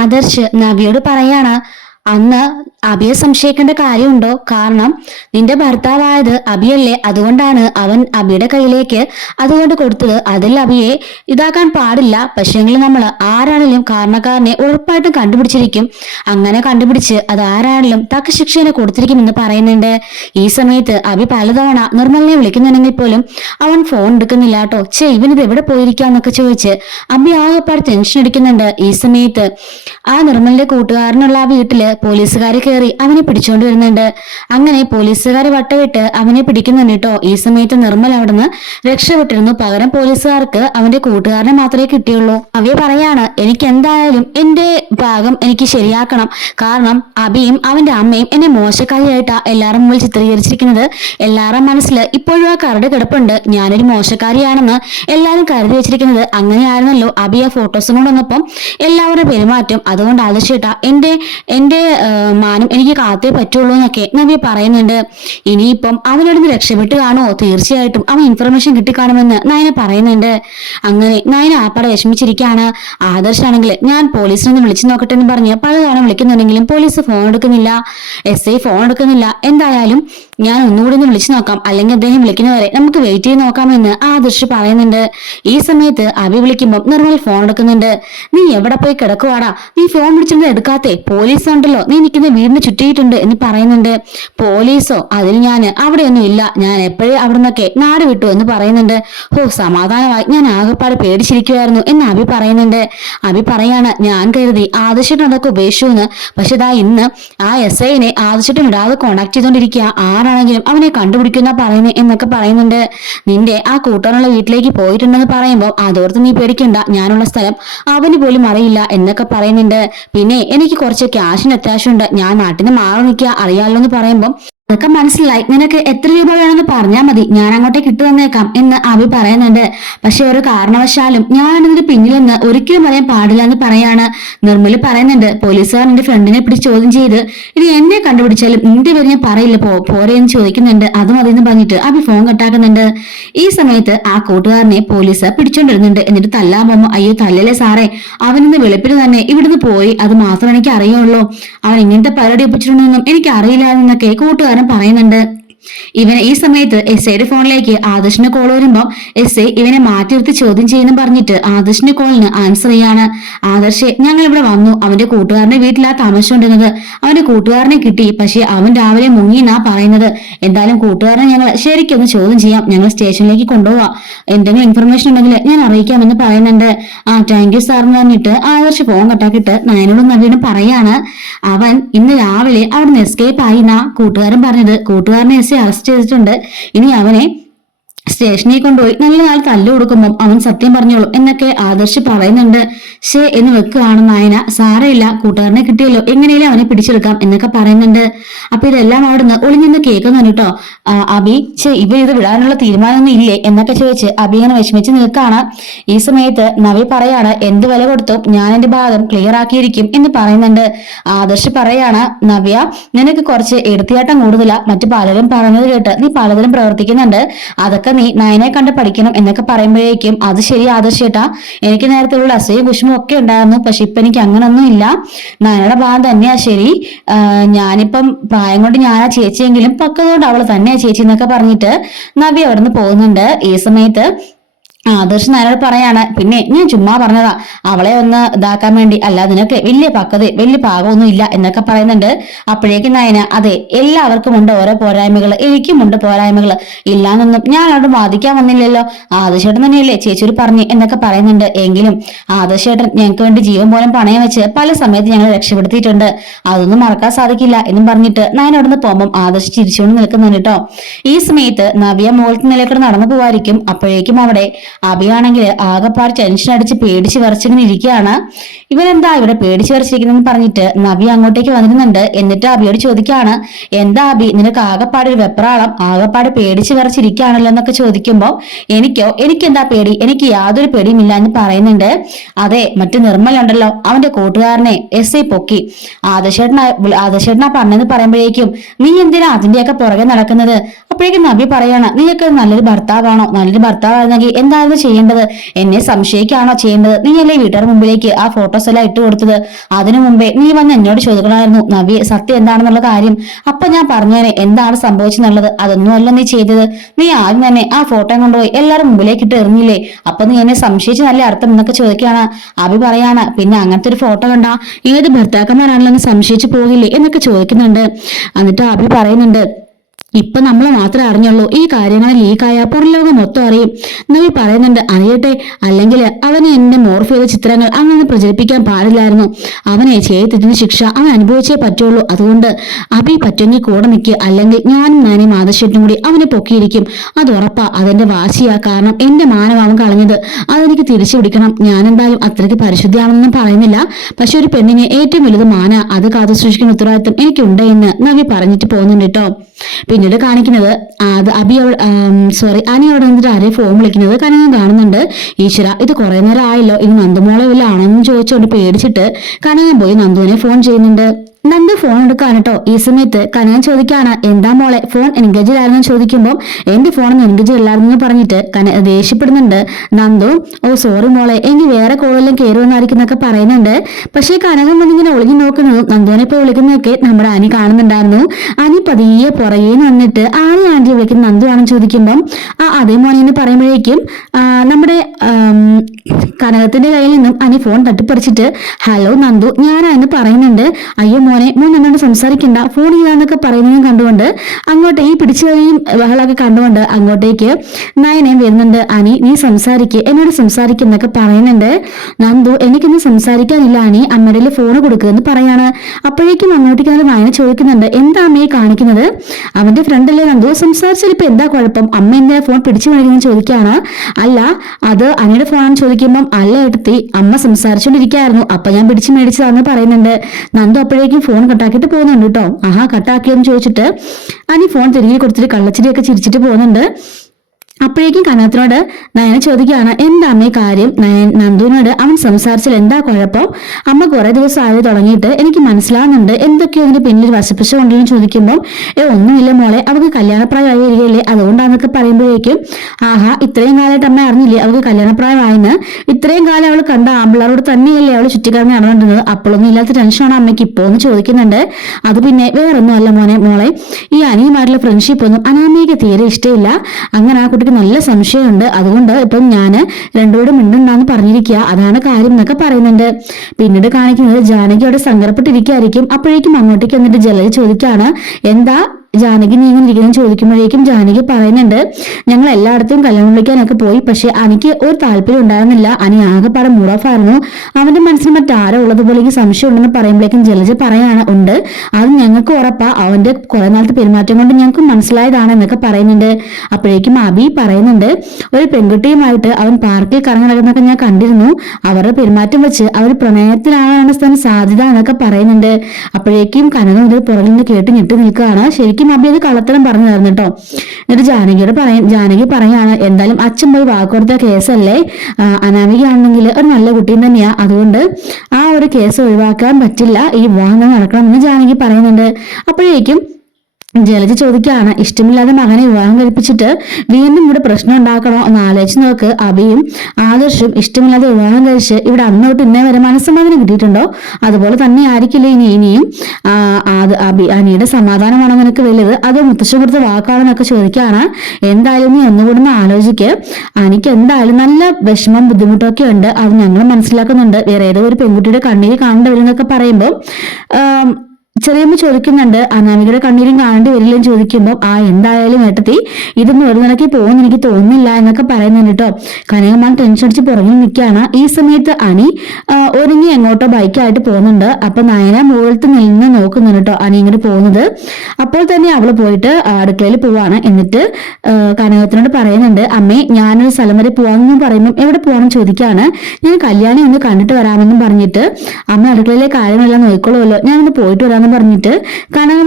ആദർശ് നവിയോട് പറയാണ്, അന്ന് അഭിയെ സംശയിക്കേണ്ട കാര്യമുണ്ടോ? കാരണം നിന്റെ ഭർത്താവായത് അഭിയല്ലേ, അതുകൊണ്ടാണ് അവൻ അഭിയുടെ കയ്യിലേക്ക് അതുകൊണ്ട് കൊടുത്തത്. അതിൽ അഭിയെ ഇതാക്കാൻ പാടില്ല. പക്ഷേങ്കിൽ നമ്മൾ ആരാണെങ്കിലും കാരണക്കാരനെ ഉറപ്പായിട്ടും കണ്ടുപിടിച്ചിരിക്കും. അങ്ങനെ കണ്ടുപിടിച്ച് അത് ആരാണെങ്കിലും തക്ക ശിക്ഷനെ കൊടുത്തിരിക്കുമെന്ന് പറയുന്നുണ്ട്. ഈ സമയത്ത് അഭി പലതവണ നിർമ്മലിനെ വിളിക്കുന്നുണ്ടെങ്കിൽ പോലും അവൻ ഫോൺ എടുക്കുന്നില്ല കേട്ടോ. ഇവനിത് എവിടെ പോയിരിക്കാന്നൊക്കെ ചോദിച്ച് അഭി ആകെപ്പാട് ടെൻഷൻ അടിക്കുന്നുണ്ട്. ഈ സമയത്ത് ആ നിർമ്മലിന്റെ കൂട്ടുകാരനുള്ള ആ വീട്ടില് പോലീസുകാർ കയറി അവനെ പിടിച്ചോണ്ട് വരുന്നുണ്ട്. അങ്ങനെ പോലീസുകാർ വട്ടവിട്ട് അവനെ പിടിക്കുന്നുണ്ട് കേട്ടോ. ഈ സമയത്ത് നിർമ്മൽ അവിടുന്ന് രക്ഷപ്പെട്ടിരുന്നു. പകരം പോലീസുകാർക്ക് അവന്റെ കൂട്ടുകാരനെ മാത്രമേ കിട്ടിയുള്ളൂ. അവയെ പറയാണ്, എനിക്ക് എന്തായാലും എന്റെ ഭാഗം എനിക്ക് ശരിയാക്കണം. കാരണം അബിയും അവന്റെ അമ്മയും എന്നെ മോശക്കാരിയായിട്ടാ എല്ലാവരും മുമ്പിൽ ചിത്രീകരിച്ചിരിക്കുന്നത്. എല്ലാവരുടെ മനസ്സിൽ ഇപ്പോഴും ആ കരട് കിടപ്പുണ്ട്. ഞാനൊരു മോശക്കാരിയാണെന്ന് എല്ലാവരും കരുതി വെച്ചിരിക്കുന്നത്. അങ്ങനെയായിരുന്നല്ലോ അബി ആ ഫോട്ടോസും കൊണ്ടുവന്നപ്പം എല്ലാവരുടെ പെരുമാറ്റം. അതുകൊണ്ട് ആദർശേട്ടാ എന്റെ മാനം എനിക്ക് കാത്തേ പറ്റുള്ളൂ എന്നൊക്കെ നവ്യ പറയുന്നുണ്ട്. ഇനിയിപ്പം അവനോടൊന്ന് രക്ഷപ്പെട്ട് കാണുമോ? തീർച്ചയായിട്ടും അവൻ ഇൻഫർമേഷൻ കിട്ടിക്കാണുമെന്ന് നയന പറയുന്നുണ്ട്. അങ്ങനെ നയന ആപ്പാടെ വിഷമിച്ചിരിക്കുകയാണ്. ആദർശാണെങ്കിൽ ഞാൻ പോലീസിനൊന്ന് വിളിച്ചു നോക്കട്ടെ എന്ന് പറഞ്ഞ് പലതവണ വിളിക്കുന്നുണ്ടെങ്കിലും പോലീസ് ഫോൺ എടുക്കുന്നില്ല. SI ഫോൺ എടുക്കുന്നില്ല. എന്തായാലും ഞാൻ ഒന്നുകൂടി ഒന്ന് വിളിച്ചു നോക്കാം, അല്ലെങ്കിൽ അദ്ദേഹം വിളിക്കുന്നവരെ നമുക്ക് വെയിറ്റ് ചെയ്ത് നോക്കാമെന്ന് ആദർശ് പറയുന്നുണ്ട്. ഈ സമയത്ത് അഭി വിളിക്കുമ്പോൾ നിർമ്മൽ ഫോൺ എടുക്കുന്നുണ്ട്. നീ എവിടെ പോയി കിടക്കുവാടാ? നീ ഫോൺ വിളിച്ചിട്ട് എടുക്കാത്തെ? പോലീസ് ഉണ്ടല്ലോ, നീ നിൽക്കുന്ന വീടിന് ചുറ്റിയിട്ടുണ്ട് എന്ന് പറയുന്നുണ്ട്. പോലീസോ? അതിൽ ഞാൻ അവിടെയൊന്നും ഇല്ല. ഞാൻ എപ്പോഴേ അവിടെ നിന്നൊക്കെ നാട് വിട്ടു എന്ന് പറയുന്നുണ്ട്. സമാധാനമായി, ഞാൻ ആകെപ്പാട് പേടിച്ചിരിക്കുമായിരുന്നു എന്ന് അഭി പറയുന്നുണ്ട്. അഭി പറയാണ്, ഞാൻ കരുതി ആദർശിട്ട് അതൊക്കെ ഉപേക്ഷിച്ചു എന്ന്. പക്ഷെ ഇതാ ഇന്ന് ആ SIനെ ആദർശിട്ടും ഇടാതെ കോണ്ടാക്ട് ചെയ്തോണ്ടിരിക്കുക. ആരാണെങ്കിലും അവനെ കണ്ടുപിടിക്കുന്ന പറയുന്നത് എന്നൊക്കെ പറയുന്നുണ്ട്. നിന്റെ ആ കൂട്ടാനുള്ള വീട്ടിലേക്ക് പോയിട്ടുണ്ടെന്ന് പറയുമ്പോൾ അതോർത്ത് നീ പേടിക്കണ്ട, ഞാനുള്ള സ്ഥലം അവന് പോലും അറിയില്ല എന്നൊക്കെ പറയുന്നുണ്ട്. പിന്നെ എനിക്ക് കുറച്ച് ക്യാഷിന് അത്യാവശ്യമുണ്ട്, ഞാൻ നാട്ടിൽ നിന്ന് മാറി നിൽക്കുക അറിയാമല്ലോ എന്ന് പറയുമ്പോൾ അതൊക്കെ മനസ്സിലായി, നിനക്ക് എത്ര രൂപ വേണമെന്ന് പറഞ്ഞാൽ മതി, ഞാൻ അങ്ങോട്ടേക്ക് ഇട്ടു തന്നേക്കാം എന്ന് അഭി പറയുന്നുണ്ട്. പക്ഷെ ഒരു കാരണവശാലും ഞാൻ ഇതിന് പിന്നിലെന്ന് ഒരിക്കലും പറയാൻ പാടില്ല എന്ന് പറയാണ്. നിർമ്മല് പറയുന്നുണ്ട്, പോലീസുകാർ എന്റെ ഫ്രണ്ടിനെ പിടിച്ച് ചോദ്യം ചെയ്ത് ഇനി എന്നെ കണ്ടുപിടിച്ചാലും നിന്റെ പേര് ഞാൻ പറയില്ല പോരെ എന്ന് ചോദിക്കുന്നുണ്ട്. അതും അതിന്ന് പറഞ്ഞിട്ട് അഭി ഫോൺ കട്ടാക്കുന്നുണ്ട്. ഈ സമയത്ത് ആ കൂട്ടുകാരനെ പോലീസ് പിടിച്ചോണ്ടിരുന്നുണ്ട്. എന്നിട്ട് തല്ലാൻ പോകുമ്പോ, അയ്യോ തല്ലല്ലേ സാറേ, അവനിന്ന് വെളുപ്പിന് തന്നെ ഇവിടുന്ന് പോയി, അത് മാത്രം എനിക്ക് അറിയുള്ളൂ, അവൻ ഇങ്ങനത്തെ പരിപാടി ഒപ്പിച്ചിട്ടുണ്ടെന്നും എനിക്ക് അറിയില്ല എന്നൊക്കെ കൂട്ടുകാരൻ പറയുന്നുണ്ട്. ഇവനെ ഈ സമയത്ത് SIയുടെ ഫോണിലേക്ക് ആദർശിന്റെ കോൾ വരുമ്പോ SI ഇവനെ മാറ്റി നിർത്തി ചോദ്യം ചെയ്യുന്നു പറഞ്ഞിട്ട് ആദർശിന്റെ കോളിന് ആൻസർ ചെയ്യാണ്. ആദർശ്, ഞങ്ങൾ ഇവിടെ വന്നു, അവന്റെ കൂട്ടുകാരന്റെ വീട്ടിലാ താമസിച്ചുകൊണ്ടിരുന്നത്. അവന്റെ കൂട്ടുകാരനെ കിട്ടി, പക്ഷെ അവൻ രാവിലെ മുങ്ങിന്നാ പറയുന്നത്. എന്തായാലും കൂട്ടുകാരനെ ഞങ്ങൾ ശരിക്കൊന്ന് ചോദ്യം ചെയ്യാം, ഞങ്ങൾ സ്റ്റേഷനിലേക്ക് കൊണ്ടുപോവാം, എന്തെങ്കിലും ഇൻഫർമേഷൻ ഉണ്ടെങ്കിൽ ഞാൻ അറിയിക്കാമെന്ന് പറയുന്നുണ്ട്. താങ്ക് യു സാർ എന്ന് പറഞ്ഞിട്ട് ആദർശ് ഫോൺ കട്ടാക്കിട്ട് നയനോടും നവീനും പറയാണ്, അവൻ ഇന്ന് രാവിലെ അവിടുന്ന് എസ്കേപ്പ് ആയി എന്നാ കൂട്ടുകാരൻ പറഞ്ഞത്. കൂട്ടുകാരനെ അറസ്റ്റ് ചെയ്തിട്ടുണ്ട്. ഇനി അവനെ സ്റ്റേഷനിൽ കൊണ്ടുപോയി നല്ല നാൾ തല്ലു കൊടുക്കുമ്പോൾ അവൻ സത്യം പറഞ്ഞോളൂ എന്നൊക്കെ ആദർശ് പറയുന്നുണ്ട്. എന്ന് വെക്കുകയാണ് നായന. സാരയില്ല, കൂട്ടുകാരനെ കിട്ടിയല്ലോ, എങ്ങനെയും അവനെ പിടിച്ചെടുക്കാം എന്നൊക്കെ പറയുന്നുണ്ട്. അപ്പൊ ഇതെല്ലാം അവിടുന്ന് ഒളിഞ്ഞെന്ന് കേൾക്കുന്നുണ്ട് കേട്ടോ. അബി ഇവ ഇത് വിടാനുള്ള തീരുമാനമൊന്നും ഇല്ലേ എന്നൊക്കെ ചോദിച്ച് അബി ഇങ്ങനെ വിഷമിച്ച് നിൽക്കാണ്. ഈ സമയത്ത് നവി പറയാണ്, എന്ത് വില കൊടുത്തും ഞാൻ എന്റെ ഭാഗം ക്ലിയർ ആക്കിയിരിക്കും എന്ന് പറയുന്നുണ്ട്. ആദർശ് പറയാണ്, നവ്യ നിനക്ക് കുറച്ച് എടുത്തിയാട്ടം കൂടുതലാ, മറ്റു പലരും പറഞ്ഞത് കേട്ട് നീ പലതിലും പ്രവർത്തിക്കുന്നുണ്ട്, അതൊക്കെ നീ നയനെ കണ്ട് പഠിക്കണം എന്നൊക്കെ പറയുമ്പോഴേക്കും അത് ശരി ആദർശേട്ടാ, എനിക്ക് നേരത്തെ ഉള്ള അസൂയും കുശുമും ഒക്കെ ഉണ്ടായിരുന്നു, പക്ഷെ ഇപ്പൊ എനിക്ക് അങ്ങനൊന്നും ഇല്ല, നയനയുടെ ഭാഗം തന്നെയാ ശരി, ഞാനിപ്പം പ്രായം കൊണ്ട് ഞാനാ ചേച്ചിയെങ്കിലും പക്കതുകൊണ്ട് അവള് തന്നെയാ ചേച്ചി എന്നൊക്കെ പറഞ്ഞിട്ട് നവ്യ അവിടുന്ന് പോകുന്നുണ്ട്. ഈ സമയത്ത് ആദർശ് നയനോട് പറയാണ്, പിന്നെ ഞാൻ ചുമ്മാ പറഞ്ഞതാ, അവളെ ഒന്ന് ഇതാക്കാൻ വേണ്ടി, അല്ല നിനക്ക് വലിയ വലിയ പാകമൊന്നും ഇല്ല എന്നൊക്കെ പറയുന്നുണ്ട്. അപ്പോഴേക്കും നയന, അതെ എല്ലാവർക്കും ഉണ്ട് ഓരോ പോരായ്മകൾ, എനിക്കുമുണ്ട് പോരായ്മകൾ, ഇല്ലാന്നൊന്നും ഞാൻ അവിടെ വാദിക്കാൻ വന്നില്ലല്ലോ, ആദർശേട്ടൻ തന്നെയല്ലേ ചേച്ചി പറഞ്ഞു എന്നൊക്കെ പറയുന്നുണ്ട്. എങ്കിലും ആദർശേട്ടൻ ഞങ്ങൾക്ക് വേണ്ടി ജീവൻ പോലും പണയം വെച്ച് പല സമയത്ത് ഞങ്ങൾ രക്ഷപ്പെടുത്തിയിട്ടുണ്ട്, അതൊന്നും മറക്കാൻ സാധിക്കില്ല എന്നും പറഞ്ഞിട്ട് നയന അവിടെ നിന്ന് പോകുമ്പോൾ ആദർശ് ചിരിച്ചുകൊണ്ട് നിൽക്കുന്നുണ്ട് കേട്ടോ. ഈ സമയത്ത് നവ്യ മുകളിൽ നിലക്കൂടെ നടന്നു പോവായിരിക്കും. അപ്പോഴേക്കും അവിടെ അഭിയാണെങ്കിൽ ആകെപ്പാട് ടെൻഷൻ അടിച്ച് പേടിച്ച് വിറച്ചിങ്ങനെ ഇരിക്കുകയാണ്. ഇവരെന്താ ഇവിടെ പേടിച്ച് വിറച്ചിരിക്കുന്നെന്ന് പറഞ്ഞിട്ട് നവ്യ അങ്ങോട്ടേക്ക് വന്നിരുന്നുണ്ട്. എന്നിട്ട് അഭിയോട് ചോദിക്കുകയാണ്, എന്താ അഭി നിനക്ക് ആകെപ്പാട് ഒരു വെപ്രാളം, ആകെപ്പാട് പേടിച്ച് വിറച്ചിരിക്കുകയാണല്ലോ എന്നൊക്കെ ചോദിക്കുമ്പോൾ, എനിക്കെന്താ പേടി, എനിക്ക് യാതൊരു പേടിയുമില്ല എന്ന് പറയുന്നുണ്ട്. അതെ, മറ്റു നിർമ്മലുണ്ടല്ലോ, അവന്റെ കൂട്ടുകാരനെ SI പൊക്കി, ആദർശേട്ടനാ പറഞ്ഞെന്ന് പറയുമ്പോഴേക്കും നീ എന്തിനാ അതിന്റെയൊക്കെ പുറകെ നടക്കുന്നത്, അപ്പോഴേക്കും നബി പറയാണ്, നിങ്ങൾക്ക് നല്ലൊരു ഭർത്താവാണോ? നല്ലൊരു ഭർത്താവായിരുന്നെങ്കിൽ എന്തായിരുന്നു ചെയ്യേണ്ടത്? എന്നെ സംശയിക്കുകയാണോ ചെയ്യേണ്ടത്? നീയല്ലേ വീട്ടുകാർ മുമ്പിലേക്ക് ആ ഫോട്ടോസ് എല്ലാം ഇട്ട് കൊടുത്തത്? അതിനു മുമ്പേ നീ വന്ന് എന്നോട് ചോദിക്കണമായിരുന്നു നബി സത്യം എന്താണെന്നുള്ള കാര്യം. അപ്പൊ ഞാൻ പറഞ്ഞേനെ എന്താണ് സംഭവിച്ചെന്നുള്ളത്. അതൊന്നുമല്ല നീ ചെയ്തത്. നീ ആദ്യം തന്നെ ആ ഫോട്ടോ കൊണ്ടുപോയി എല്ലാവരും മുമ്പിലേക്ക് ഇട്ട് എറിഞ്ഞില്ലേ? അപ്പൊ നീ എന്നെ സംശയിച്ച് നല്ല അർത്ഥം എന്നൊക്കെ ചോദിക്കുകയാണ്. അബി പറയാണ്, പിന്നെ അങ്ങനത്തെ ഒരു ഫോട്ടോ കണ്ടാ ഏത് ഭർത്താക്കന്മാരാണല്ലോ എന്ന് സംശയിച്ചു പോകില്ലേ എന്നൊക്കെ ചോദിക്കുന്നുണ്ട്. എന്നിട്ട് അബി പറയുന്നുണ്ട്, ഇപ്പൊ നമ്മൾ മാത്രമേ അറിഞ്ഞുള്ളൂ. ഈ കാര്യങ്ങൾ ലീക്കായ പുറലോകം മൊത്തം അറിയും. നബി പറയുന്നുണ്ട്, അറിയട്ടെ, അല്ലെങ്കിൽ അവനെ എന്നെ മോർഫ് ചെയ്ത ചിത്രങ്ങൾ അങ്ങനെ പ്രചരിപ്പിക്കാൻ പാടില്ലായിരുന്നു. അവനെ ചെയ്തതിന് ശിക്ഷ അവൻ അനുഭവിച്ചേ പറ്റുള്ളൂ. അതുകൊണ്ട് അബി പറ്റുമെങ്കിൽ കൂടെ നിൽക്കുക, അല്ലെങ്കിൽ ഞാനും നാനും മാതശേട്ടും കൂടി അവനെ പൊക്കിയിരിക്കും. അത് ഉറപ്പാ, അതെന്റെ വാശിയാ. കാരണം എന്റെ മാനം അവൻ കളഞ്ഞത്, അതെനിക്ക് തിരിച്ചു പിടിക്കണം. ഞാൻ എന്തായാലും അത്രയ്ക്ക് പരിശുദ്ധിയാണെന്നൊന്നും പറയുന്നില്ല, പക്ഷെ ഒരു പെണ്ണിനെ ഏറ്റവും വലുത് മാന, അത് കാത്തു സൂക്ഷിക്കുന്ന ഉത്തരവാദിത്വം എനിക്കുണ്ട് എന്ന് നബി പറഞ്ഞിട്ട് പോകുന്നുണ്ട് കേട്ടോ. പിന്നീട് കാണിക്കുന്നത് അത് അനി അവിടെ നിന്നിട്ട് ആരെയും ഫോൺ വിളിക്കുന്നത് കനകം കാണുന്നുണ്ട്. ഈശ്വര, ഇത് കുറെ നേരം ആയല്ലോ, ഇനി നന്ദുമോളെ വല്ല ആണെന്ന് ചോദിച്ചുകൊണ്ട് പേടിച്ചിട്ട് കനകം പോയി നന്ദുവിനെ ഫോൺ ചെയ്യുന്നുണ്ട്. നന്ദു ഫോൺ എടുക്കാണ് കേട്ടോ. ഈ സമയത്ത് കനകൻ ചോദിക്കാണ്, എന്താ മോളെ ഫോൺ എൻഗേജിലായിരുന്നു ചോദിക്കുമ്പോൾ എന്റെ ഫോൺ എൻഗേജ് ഇല്ലായിരുന്നു പറഞ്ഞിട്ട് ദേഷ്യപ്പെടുന്നുണ്ട് നന്ദു. ഓ സോറി മോളെ, എങ്കിൽ വേറെ കോളെല്ലാം കയറുമെന്നായിരിക്കുന്നൊക്കെ പറയുന്നുണ്ട്. പക്ഷേ കനകൻ വന്നിങ്ങനെ ഒളിഞ്ഞു നോക്കുന്നതും നന്ദുവിനെ ഇപ്പോൾ വിളിക്കുന്നതൊക്കെ നമ്മുടെ അനി കാണുന്നുണ്ടായിരുന്നു. അനി പതിയെ പുറകേന്ന് വന്നിട്ട് ആരെയും ആന്റി വിളിക്കുന്ന നന്ദു ആണെന്ന് ചോദിക്കുമ്പം അതേ മോനെ എന്ന് പറയുമ്പോഴേക്കും നമ്മുടെ കനകത്തിന്റെ കയ്യിൽ നിന്നും അനി ഫോൺ തട്ടിപ്പറിച്ചിട്ട് ഹലോ നന്ദു ഞാനാ എന്ന് പറയുന്നുണ്ട്. അയ്യോ മോൻ എന്നോട് സംസാരിക്കണ്ട, ഫോൺ ചെയ്യാന്നൊക്കെ പറയുന്നതും കണ്ടുകൊണ്ട് അങ്ങോട്ട് ഈ പിടിച്ചു കഴിയും ബഹളമൊക്കെ കണ്ടുകൊണ്ട് അങ്ങോട്ടേക്ക് നയനയും വരുന്നുണ്ട്. അനി നീ സംസാരിക്ക്, എന്നോട് സംസാരിക്കുന്നൊക്കെ പറയുന്നുണ്ട്. നന്ദു എനിക്കൊന്നും സംസാരിക്കാനില്ല അനി, അമ്മയുടെ ഫോൺ കൊടുക്കുമെന്ന് പറയാണ്. അപ്പോഴേക്കും അങ്ങോട്ടേക്ക് നയന ചോദിക്കുന്നുണ്ട്, എന്താ അമ്മയെ കാണിക്കുന്നത്? അവന്റെ ഫ്രണ്ടല്ലേ നന്ദു, സംസാരിച്ചാൽ ഇപ്പൊ എന്താ കുഴപ്പം? അമ്മ എന്താ ഫോൺ പിടിച്ചു മേടിക്കുന്നത് ചോദിക്കുകയാണ്. അല്ല അത് അനിയുടെ ഫോണാണെന്ന് ചോദിക്കുമ്പം അല്ല എടുത്തി, അമ്മ സംസാരിച്ചോണ്ടിരിക്കായിരുന്നു, അപ്പൊ ഞാൻ പിടിച്ചു മേടിച്ചതാന്ന് പറയുന്നുണ്ട്. നന്ദു അപ്പോഴേക്കും ഫോൺ കട്ടാക്കിയിട്ട് പോകുന്നുണ്ട് കേട്ടോ. കട്ടാക്കിയെന്ന് ചോദിച്ചിട്ട് അനി ഫോൺ തിരികെ കൊടുത്തിട്ട് കള്ളച്ചിരിയൊക്കെ ചിരിച്ചിട്ട് പോകുന്നുണ്ട്. അപ്പോഴേക്കും കനകത്തിനോട് നയന ചോദിക്കുകയാണ്, എന്താ അമ്മേ കാര്യം? നന്ദുവിനോട് അവൻ സംസാരിച്ചാൽ എന്താ കുഴപ്പം? അമ്മ കുറെ ദിവസം ആയി തുടങ്ങിയിട്ട് എനിക്ക് മനസ്സിലാവുന്നുണ്ട് എന്തൊക്കെയോ അതിന്റെ പിന്നിൽ വശപ്പിച്ച കൊണ്ടെന്ന് ചോദിക്കുമ്പോൾ ഒന്നുമില്ല മോളെ, അവൾക്ക് കല്യാണപ്രായമായി വരികയല്ലേ, അതുകൊണ്ടാന്നൊക്കെ പറയുമ്പോഴേക്കും ഇത്രയും കാലമായിട്ട് അമ്മ അറിഞ്ഞില്ലേ അവൾക്ക് കല്യാണപ്രായമായെന്ന്? ഇത്രയും കാലം അവൾ കണ്ട ആമ്പിള്ളാരോട് തന്നെയല്ലേ അവൾ ചുറ്റിക്കറങ്ങി നടന്നിരുന്നത്, അപ്പോഴൊന്നും ഇല്ലാത്ത ടെൻഷനാണ് അമ്മയ്ക്ക് ഇപ്പോ എന്ന് ചോദിക്കുന്നുണ്ട്. അത് പിന്നെ വേറൊന്നും അല്ല മോളെ, ഈ അനിയുമായിട്ടുള്ള ഫ്രണ്ട്ഷിപ്പ് ഒന്നും അനാമികയ്ക്ക് തീരെ ഇഷ്ടമില്ല. അങ്ങനെ ആ കുട്ടിക്ക് നല്ല സംശയമുണ്ട്, അതുകൊണ്ട് ഇപ്പം ഞാൻ രണ്ടുപേരും മിണ്ടുണ്ടാന്ന് പറഞ്ഞിരിക്കുക, അതാണ് കാര്യം എന്നൊക്കെ പറയുന്നുണ്ട്. പിന്നീട് കാണിക്കുന്നത് ജാനകി അവിടെ സങ്കടപ്പെട്ടിരിക്കുകയായിരിക്കും. അപ്പോഴേക്കും അങ്ങോട്ടേക്ക് എന്നിട്ട് ജലജ ചോദിക്കുകയാണ്, എന്താ ജാനകി നീ ഇങ്ങനെ ഇരിക്കുന്നു ചോദിക്കുമ്പോഴേക്കും ജാനകി പറയുന്നുണ്ട്, ഞങ്ങൾ എല്ലായിടത്തും കല്യാണം വിളിക്കാനൊക്കെ പോയി, പക്ഷെ എനിക്ക് ഒരു താല്പര്യം ഉണ്ടായിരുന്നില്ല, അനി ആകെപ്പാടെ മൂഡ് ഓഫ് ആയിരുന്നു, അവന്റെ മനസ്സിൽ മറ്റാരോ ഉള്ളതുപോലെ എനിക്ക് സംശയം ഉണ്ടെന്ന് പറയുമ്പോഴേക്കും ജലജ പറയാണ്, ഉണ്ട് അത് ഞങ്ങൾക്ക് ഉറപ്പാ, അവന്റെ കുറെ നാളത്തെ പെരുമാറ്റം കൊണ്ട് ഞങ്ങൾക്ക് മനസ്സിലായതാണ് എന്നൊക്കെ പറയുന്നുണ്ട്. അപ്പോഴേക്കും അബി പറയുന്നുണ്ട്, ഒരു പെൺകുട്ടിയുമായിട്ട് അവൻ പാർക്കിൽ കറങ്ങി നടക്കുന്നൊക്കെ ഞാൻ കണ്ടിരുന്നു, അവരുടെ പെരുമാറ്റം വെച്ച് അവർ പ്രണയത്തിലാണ് സാധ്യത എന്നൊക്കെ പറയുന്നുണ്ട്. അപ്പോഴേക്കും കനക മുതൽ പുറകിൽ നിന്ന് കേട്ട് ഞെട്ടി നിൽക്കുകയാണ്. ശരിക്കും അബി അത് കള്ളത്തരം പറഞ്ഞു തരുന്നു കേട്ടോ. എന്നിട്ട് ജാനകി പറയാണ്, എന്തായാലും അച്ഛൻ പോയി വാക്കുകൊടുത്ത കേസല്ലേ, അനാമികയാണെങ്കിൽ ഒരു നല്ല കുട്ടിയും തന്നെയാ, അതുകൊണ്ട് ആ ഒരു കേസ് ഒഴിവാക്കാൻ പറ്റില്ല, ഈ വിവാഹം നടക്കണമെന്ന് ജാനകി പറയുന്നുണ്ട്. അപ്പോഴേക്കും ജലജ ചോദിക്കുകയാണ്, ഇഷ്ടമില്ലാതെ മകനെ വിവാഹം കഴിപ്പിച്ചിട്ട് വീണ്ടും ഇവിടെ പ്രശ്നം ഉണ്ടാക്കണോ എന്ന് ആലോചിച്ച് നോക്ക്. അബിയും ആദർശും ഇഷ്ടമില്ലാതെ വിവാഹം കഴിച്ച് ഇവിടെ അന്നോട്ട് ഇന്നേ വരെ മനസ്സമാധാനം കിട്ടിയിട്ടുണ്ടോ? അതുപോലെ തന്നെ ആയിരിക്കില്ല ഇനിയും അനിയുടെ സമാധാനമാണോ നിനക്ക് വലുത്, അതോ മുത്തശ്ശൻ കൊടുത്ത വാക്കാണെന്നൊക്കെ ചോദിക്കുകയാണ്. എന്തായാലും നീ ഒന്നുകൂടെ ആലോചിക്ക്, എനിക്ക് എന്തായാലും നല്ല വിഷമം ബുദ്ധിമുട്ടൊക്കെ ഉണ്ട്, അത് ഞങ്ങൾ മനസ്സിലാക്കുന്നുണ്ട്, വേറെ ഏതോ ഒരു പെൺകുട്ടിയുടെ കണ്ണീര് കാണേണ്ടി വരുന്നൊക്കെ പറയുമ്പോൾ ചെറിയമ്മ ചോദിക്കുന്നുണ്ട്, അനാമികയുടെ കണ്ണീരും കാണേണ്ടി വരില്ലെന്ന് ചോദിക്കുമ്പോൾ എന്തായാലും ഏട്ടത്തി ഇതൊന്നും ഒരു നിലയ്ക്ക് പോകുന്ന എനിക്ക് തോന്നുന്നില്ല എന്നൊക്കെ പറയുന്നുണ്ട് കേട്ടോ. കനകമാൻ ടെൻഷൻ അടിച്ച് പുറകിൽ നിൽക്കുകയാണ്. ഈ സമയത്ത് അനി ഒരുങ്ങി എങ്ങോട്ടോ ബൈക്കായിട്ട് പോകുന്നുണ്ട്. അപ്പൊ നയന മുകളിലത്ത് നിന്ന് നോക്കുന്നുണ്ട് കേട്ടോ അനി ഇങ്ങനെ പോകുന്നത്. അപ്പോൾ തന്നെ അവള് പോയിട്ട് അടുക്കളയിൽ പോവാണ്. എന്നിട്ട് കനകത്തിനോട് പറയുന്നുണ്ട്, അമ്മേ ഞാനൊരു സ്ഥലം വരെ പോവാമെന്നും പറയുമ്പോൾ എവിടെ പോകണം ചോദിക്കുകയാണ്. ഞാൻ കല്യാണി ഒന്ന് കണ്ടിട്ട് വരാമെന്നും പറഞ്ഞിട്ട് അമ്മ അടുക്കളയിലെ കാര്യങ്ങളെല്ലാം നോക്കിക്കൊള്ളുമല്ലോ, ഞാനൊന്ന് പോയിട്ട് വരാമെന്ന് പറഞ്ഞിട്ട് കനകം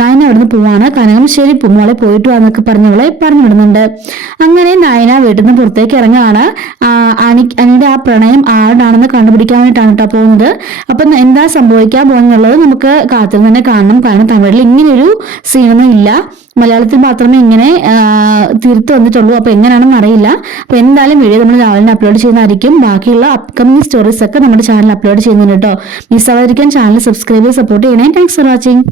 നയന അവിടുന്ന് പോവാണ്. കനകം ശരി മോളെ പോയിട്ട് വാന്നൊക്കെ പറഞ്ഞവളെ പറഞ്ഞു വിടുന്നുണ്ട്. അങ്ങനെ നയന വീട്ടിൽ നിന്ന് പുറത്തേക്ക് ഇറങ്ങുകയാണ്. അനിയുടെ ആ പ്രണയം ആരുടാണെന്ന് കണ്ടുപിടിക്കാൻ വേണ്ടിയിട്ടാണ് കേട്ടോ പോകുന്നത്. അപ്പൊ എന്താ സംഭവിക്കാൻ പോകുന്നുള്ളത് നമുക്ക് കാത്തിരുന്ന് തന്നെ കാണണം. കാരണം തമിഴിൽ ഇങ്ങനെയൊരു സീനൊന്നും ഇല്ല. മലയാളത്തിൽ മാത്രമേ ഇങ്ങനെ തീർത്ത് വന്നിട്ടുള്ളൂ. അപ്പോൾ എങ്ങനെയാണെന്ന് അറിയില്ല. അപ്പോൾ എന്തായാലും വീഡിയോ നമ്മൾ ചാനലിൽ അപ്ലോഡ് ചെയ്യുന്നതായിരിക്കും. ബാക്കിയുള്ള അപ്കമിങ് സ്റ്റോറീസ് ഒക്കെ നമ്മുടെ ചാനൽ അപ്ലോഡ് ചെയ്യുന്നുണ്ട് കേട്ടോ. മിസ് ആവാതിരിക്കാൻ ചാനൽ സബ്സ്ക്രൈബ് ചെയ്ത് സപ്പോർട്ട് ചെയ്യണേ. Thanks for watching.